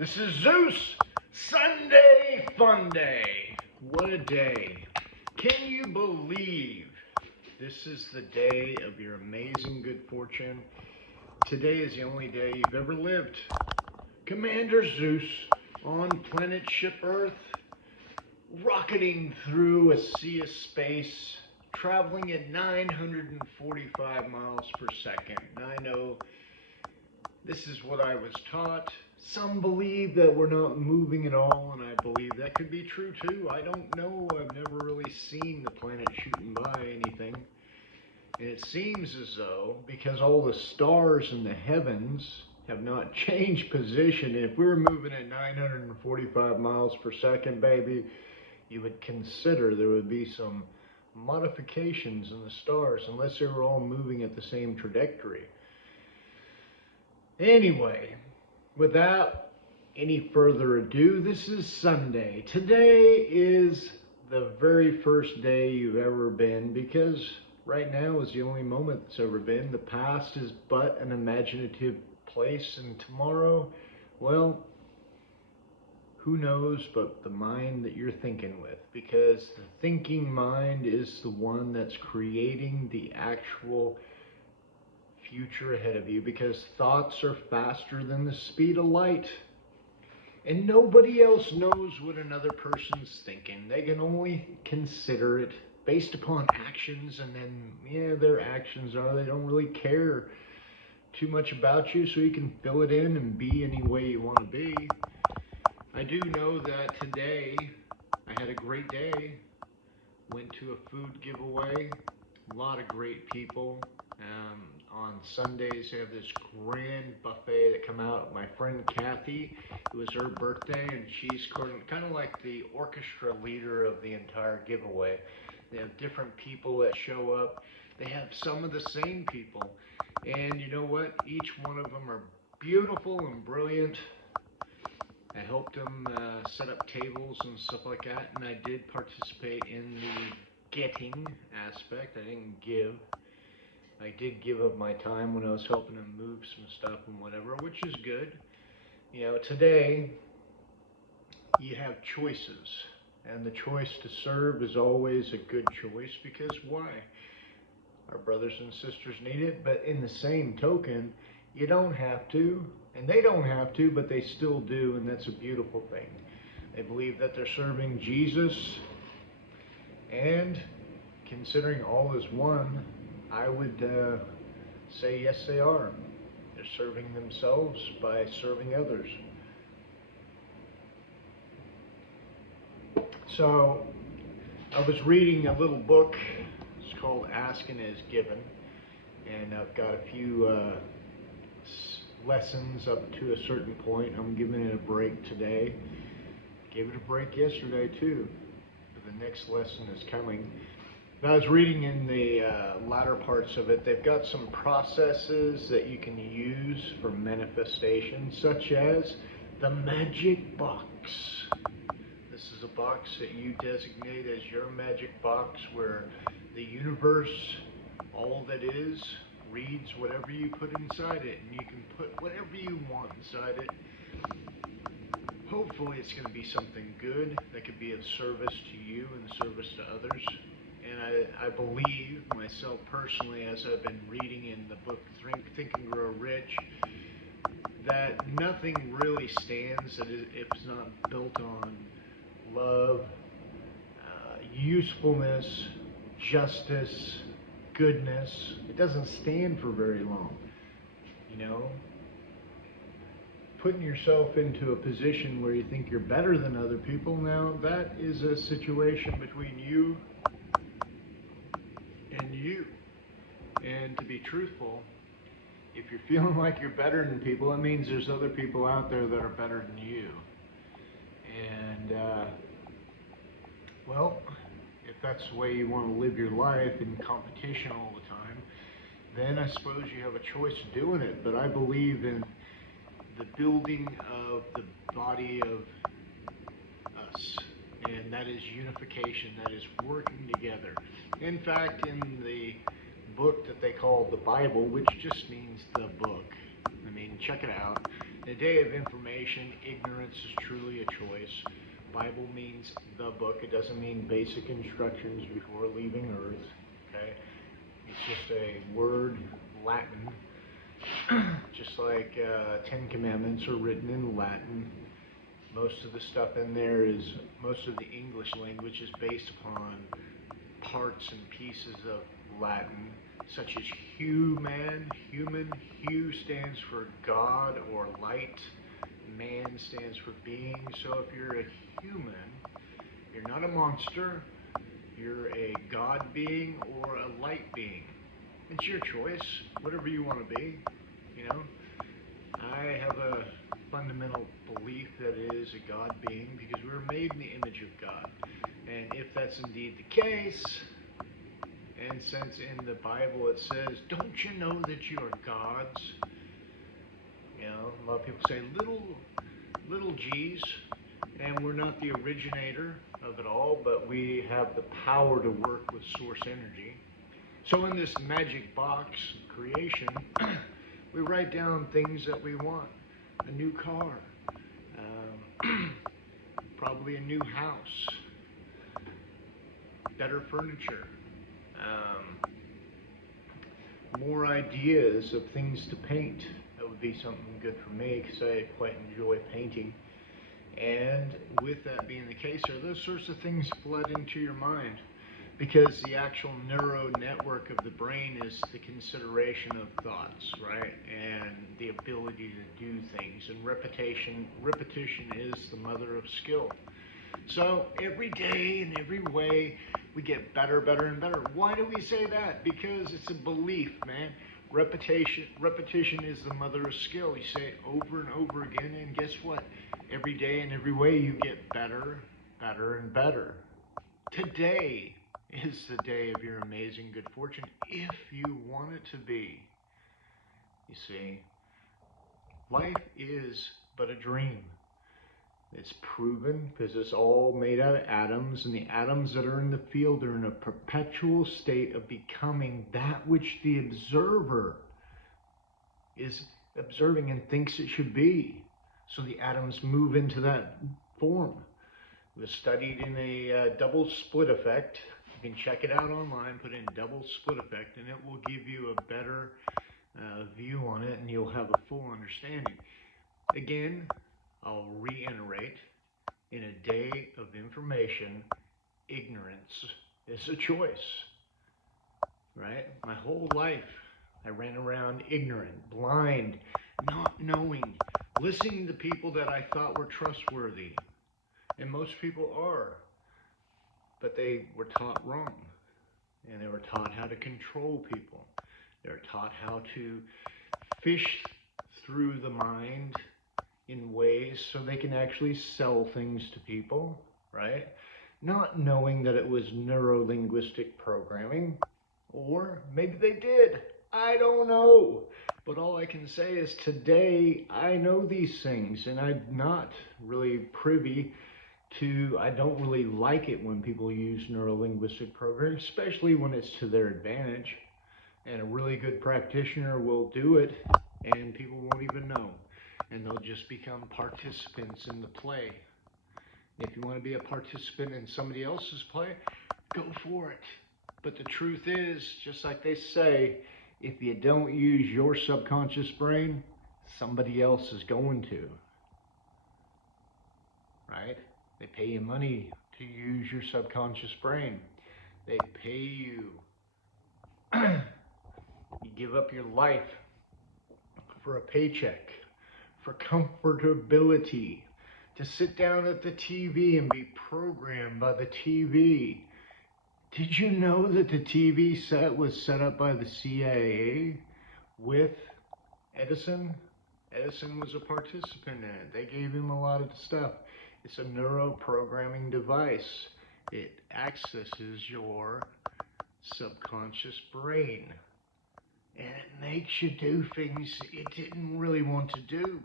This is Zeus. Sunday fun day. What a day. Can you believe this is the day of your amazing good fortune? Today is the only day you've ever lived. Commander Zeus on planet ship Earth, rocketing through a sea of space, traveling at 945 miles per second. And I know this is what I was taught. Some believe that we're not moving at all, and I believe that could be true too. I don't know. I've never really seen the planet shooting by anything. And it seems as though, because all the stars in the heavens have not changed position, if we were moving at 945 miles per second, baby, you would consider there would be some modifications in the stars unless they were all moving at the same trajectory. Anyway, without any further ado, this is Sunday. Today is the very first day you've ever been, because right now is the only moment that's ever been. The past is but an imaginative place, and tomorrow, well, who knows but the mind that you're thinking with, because the thinking mind is the one that's creating the actual future ahead of you, because thoughts are faster than the speed of light. And nobody else knows what another person's thinking. They can only consider it based upon actions, and then, yeah, their actions are, they don't really care too much about you, so you can fill it in and be any way you want to be. I do know that today I had a great day. Went to a food giveaway. A lot of great people. On Sundays, they have this grand buffet that come out. My friend Kathy, it was her birthday, and she's kind of like the orchestra leader of the entire giveaway. They have different people that show up. They have some of the same people. And you know what? Each one of them are beautiful and brilliant. I helped them set up tables and stuff like that, and I did participate in the getting aspect. I didn't give. I did give up my time when I was helping them move some stuff and whatever, which is good. You know, today you have choices, and the choice to serve is always a good choice, because why? Our brothers and sisters need it, but in the same token, you don't have to, and they don't have to, but they still do, and that's a beautiful thing. They believe that they're serving Jesus, and considering all is one, I would say yes, they are. They're serving themselves by serving others. So, I was reading a little book. It's called Asking is Given, and I've got a few lessons up to a certain point. I'm giving it a break today. Gave it a break yesterday too, but the next lesson is coming. I was reading in the latter parts of it, they've got some processes that you can use for manifestation, such as the magic box. This is a box that you designate as your magic box, where the universe, all that is, reads whatever you put inside it, and you can put whatever you want inside it. Hopefully it's going to be something good that could be of service to you and service to others. And I believe myself personally, as I've been reading in the book Think and Grow Rich, that nothing really stands that if it's not built on love, usefulness, justice, goodness. It doesn't stand for very long, you know. Putting yourself into a position where you think you're better than other people, now that is a situation between you and you. And to be truthful, if you're feeling like you're better than people, that means there's other people out there that are better than you. And, well, if that's the way you want to live your life, in competition all the time, then I suppose you have a choice of doing it. But I believe in the building of the body of us, and that is unification, that is working together. In fact, in the book that they call the Bible, which just means the book, I mean, check it out, In a day of information, ignorance is truly a choice. Bible means the book. It doesn't mean basic instructions before leaving Earth. Okay? It's just a word, Latin. Just like Ten Commandments are written in Latin. Most of the stuff in there is, most of the English language is based upon parts and pieces of Latin, such as human. Hu stands for God or light. Man stands for being. So if you're a human, you're not a monster. You're a God being or a light being. It's your choice, whatever you want to be. You know, I have a fundamental belief that it is a God being because we were made in the image of God. And if that's indeed the case, and since in the Bible it says, don't you know that you are God's? You know, a lot of people say little g's, and we're not the originator of it all, but we have the power to work with source energy. So in this magic box creation, we write down things that we want. A new car, probably a new house, better furniture, more ideas of things to paint. That would be something good for me because I quite enjoy painting. And with that being the case, are those sorts of things flood into your mind? Because the actual neural network of the brain is the consideration of thoughts, right? And the ability to do things. And repetition is the mother of skill. So every day in every way, we get better, and better. Why do we say that? Because it's a belief, man. Repetition is the mother of skill. You say it over and over again, and guess what? Every day in every way, you get better, and better. Today is the day of your amazing good fortune, if you want it to be. You see, life is but a dream. It's proven because it's all made out of atoms, and the atoms that are in the field are in a perpetual state of becoming that which the observer is observing and thinks it should be. So the atoms move into that form. It was studied in a double split effect. You can check it out online, put in double split effect, and it will give you a better view on it, and you'll have a full understanding. Again, I'll reiterate, in a day of information, ignorance is a choice, right? My whole life, I ran around ignorant, blind, not knowing, listening to people that I thought were trustworthy. And most people are, but they were taught wrong. And they were taught how to control people. They were taught how to fish through the mind in ways so they can actually sell things to people, right? Not knowing that it was neuro-linguistic programming, or maybe they did. I don't know. But all I can say is today I know these things, and I'm not really privy to, I don't really like it when people use neuro-linguistic programming, especially when it's to their advantage. And a really good practitioner will do it, and people won't even know. And they'll just become participants in the play. If you want to be a participant in somebody else's play, go for it. But the truth is, just like they say, if you don't use your subconscious brain, somebody else is going to. Right? They pay you money to use your subconscious brain. They pay you. You give up your life for a paycheck, for comfortability, to sit down at the TV and be programmed by the TV. Did you know that the TV set was set up by the CIA with Edison? Edison was a participant in it. They gave him a lot of stuff. It's a neuroprogramming device. It accesses your subconscious brain. And it makes you do things it didn't really want to do.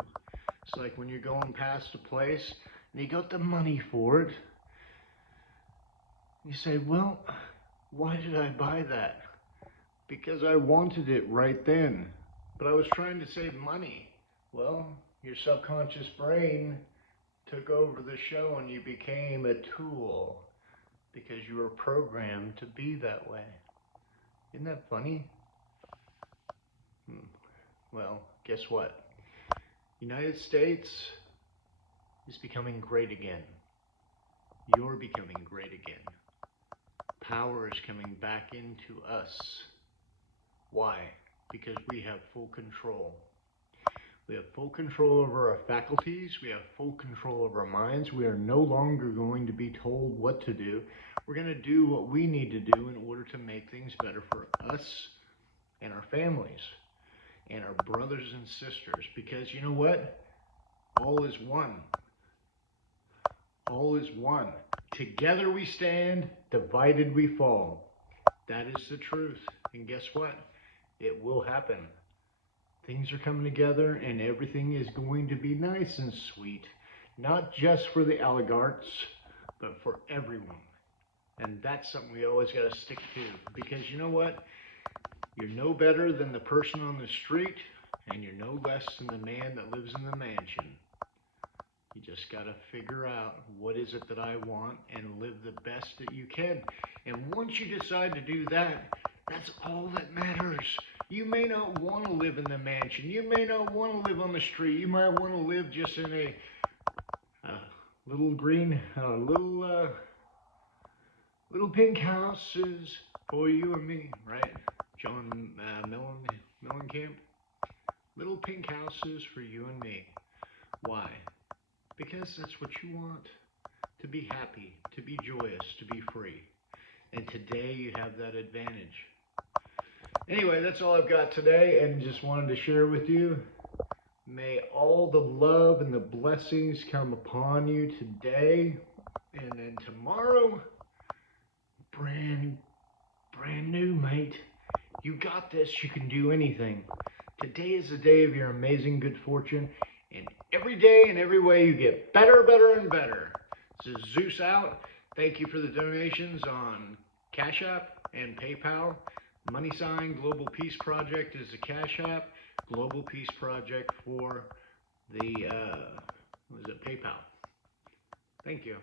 It's like when you're going past a place and you got the money for it. You say, well, why did I buy that? Because I wanted it right then. But I was trying to save money. Well, Your subconscious brain took over the show and you became a tool because you were programmed to be that way. Isn't that funny? Well, guess what? United States is becoming great again. You're becoming great again. Power is coming back into us. Why? Because we have full control. We have full control over our faculties. We have full control over our minds. We are no longer going to be told what to do. We're going to do what we need to do in order to make things better for us and our families and our brothers and sisters. Because you know what? All is one. All is one. Together we stand, divided we fall. That is the truth. And guess what? It will happen. Things are coming together and everything is going to be nice and sweet. Not just for the oligarchs, but for everyone. And that's something we always got to stick to. Because you know what? You're no better than the person on the street, and you're no less than the man that lives in the mansion. You just got to figure out what is it that I want and live the best that you can. And once you decide to do that, that's all that matters. You may not want to live in the mansion. You may not want to live on the street. You might want to live just in a little green, little pink houses for you and me, right? John Mellencamp. Little pink houses for you and me. Why? Because that's what you want. To be happy, to be joyous, to be free. And today you have that advantage. Anyway, that's all I've got today and just wanted to share with you. May all the love and the blessings come upon you today. And then tomorrow, brand new, mate. You got this. You can do anything. Today is the day of your amazing good fortune. And every day and every way you get better, better, and better. This is Zeus out. Thank you for the donations on Cash App and PayPal. Money sign Global Peace Project is the Cash App. Global Peace Project for the PayPal. Thank you.